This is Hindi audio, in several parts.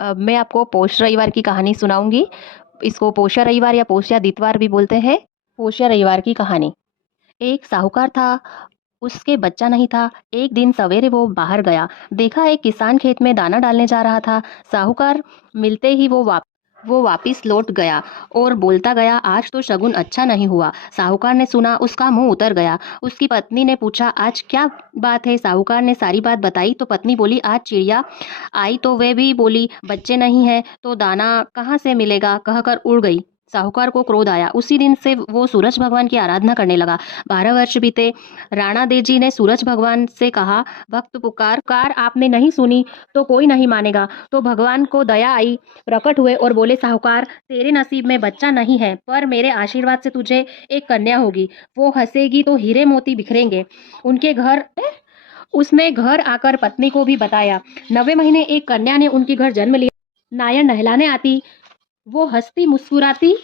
अब मैं आपको पोष रविवार की कहानी सुनाऊंगी। इसको पोषा रविवार या पोष्या दितवार भी बोलते हैं। पोष्या रविवार की कहानी। एक साहूकार था, उसके बच्चा नहीं था। एक दिन सवेरे वो बाहर गया, देखा एक किसान खेत में दाना डालने जा रहा था। साहूकार मिलते ही वो वापिस लौट गया और बोलता गया, आज तो शगुन अच्छा नहीं हुआ। साहूकार ने सुना, उसका मुंह उतर गया। उसकी पत्नी ने पूछा, आज क्या बात है? साहूकार ने सारी बात बताई तो पत्नी बोली, आज चिड़िया आई तो वे भी बोली बच्चे नहीं है तो दाना कहाँ से मिलेगा, कहकर उड़ गई। साहूकार को क्रोध आया। उसी दिन से वो सूरज भगवान की आराधना करने लगा। 12 वर्ष बीते। राणा देव ने सूरज भगवान से कहा, भक्त पुकार आपने नहीं सुनी तो कोई नहीं मानेगा। तो भगवान को दया आई, प्रकट हुए और बोले, साहूकार तेरे नसीब में बच्चा नहीं है, पर मेरे आशीर्वाद से तुझे एक कन्या होगी। वो हंसेगी तो हीरे मोती बिखरेंगे उनके घर। उसने घर आकर पत्नी को भी बताया। 9वें महीने एक कन्या ने उनके घर जन्म लिया। नायन नहलाने आती, वो हंसती मुस्कुराती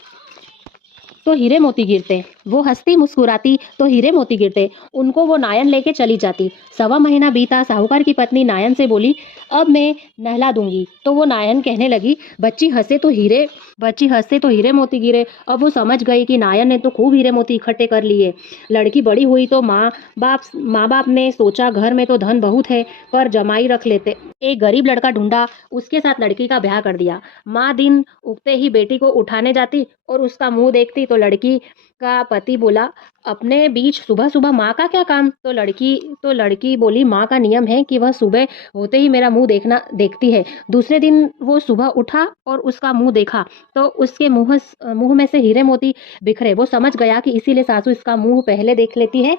तो हीरे मोती गिरते। वो हंसती मुस्कुराती तो हीरे मोती गिरते। उनको वो नायन लेके चली जाती। 1.25 महीना बीता। साहूकार की पत्नी नायन से बोली, अब मैं नहला दूंगी। तो वो नायन कहने लगी, बच्ची हंसे तो हीरे मोती गिरे। अब वो समझ गई कि नायन ने तो खूब हीरे मोती इकट्ठे कर लिए। लड़की बड़ी हुई तो माँ बाप ने सोचा, घर में तो धन बहुत है, पर जमाई रख लेते। एक गरीब लड़का ढूंढा, उसके साथ लड़की का ब्याह कर दिया। माँ दिन उगते ही बेटी को उठाने जाती और उसका मुंह देखती तो लड़की का पति बोला, अपने बीच सुबह सुबह माँ का क्या काम? तो लड़की बोली, माँ का नियम है कि वह सुबह होते ही मेरा मुंह देखती है। दूसरे दिन वो सुबह उठा और उसका मुंह देखा तो उसके मुंह में से हीरे मोती बिखरे। वो समझ गया कि इसीलिए सासू इसका मुंह पहले देख लेती है।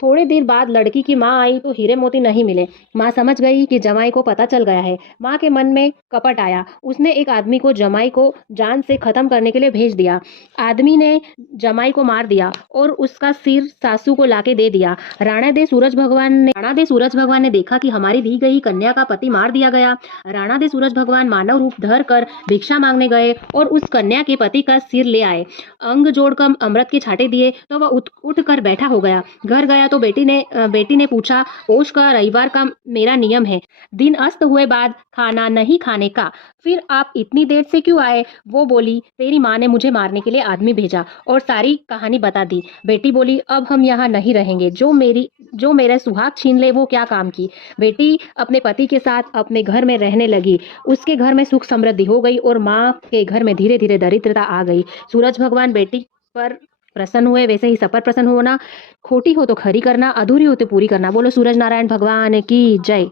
थोड़ी देर बाद लड़की की माँ आई तो हीरे मोती नहीं मिले। माँ समझ गई कि जमाई को पता चल गया है। माँ के मन में कपट आया। उसने एक आदमी को जमाई को जान से खत्म करने के लिए भेज दिया। आदमी ने जमाई को मार दिया और उसका सिर सासू को लाके दे दिया। राणा दे सूरज भगवान ने देखा कि हमारी दी गई कन्या का पति मार दिया गया। राणा दे सूरज भगवान मानव रूप धर कर भिक्षा मांगने गए और उस कन्या के पति का सिर ले आए। अंग जोड़कर अमृत के छाटे दिए तो वह उठ कर बैठा हो गया। घर गया तो बेटी ने पूछा, पोष का रविवार का मेरा नियम है, दिन अस्त हुए बाद खाना नहीं खाने का, फिर आप इतनी देर से क्यों आए? वो बोली, तेरी माँ ने मुझे मारने के लिए आदमी भेजा, और सारी कहानी बता दी। बेटी बोली, अब हम यहाँ नहीं रहेंगे। जो मेरे सुहाग छीन ले वो क्या काम की। बेटी अपने पति के साथ अपने घर में रहने लगी। उसके घर में सुख समृद्धि हो गई और माँ के घर में धीरे धीरे दरिद्रता आ गई। सूरज भगवान बेटी पर प्रसन्न हुए, वैसे ही सब पर प्रसन्न होना। खोटी हो तो खरी करना, अधूरी हो तो पूरी करना। बोलो सूरज नारायण भगवान की जय।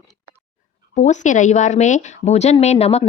पोष के रविवार में भोजन में नमक नहीं